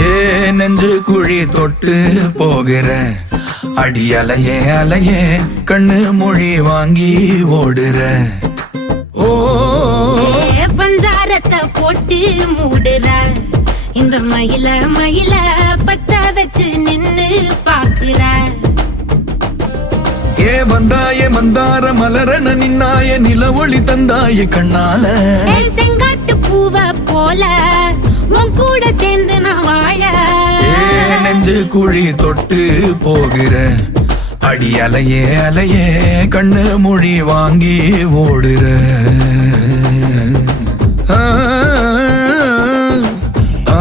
ஏ நெஞ்சு குழி தொட்டு போகிற அடி அலையே அலையே கண்ணு மொழி வாங்கி ஓடுற. ஓ பஞ்சாரத்தை போட்டு மூடுற இந்த மயில மயில பத்த வச்சு நின்னு பாக்குற. ஏ வந்தாய மந்தார மலரன நின்னாய நில ஒளி தந்தாய கண்ணால. செங்காட்டு பூவ போல உன் கூட சேர்ந்து நான் வாழ. நெஞ்சு குழி தொட்டு போகிற அடி அலையே அலையே கண்ணு மொழி வாங்கி ஓடுற. ஆ ஆ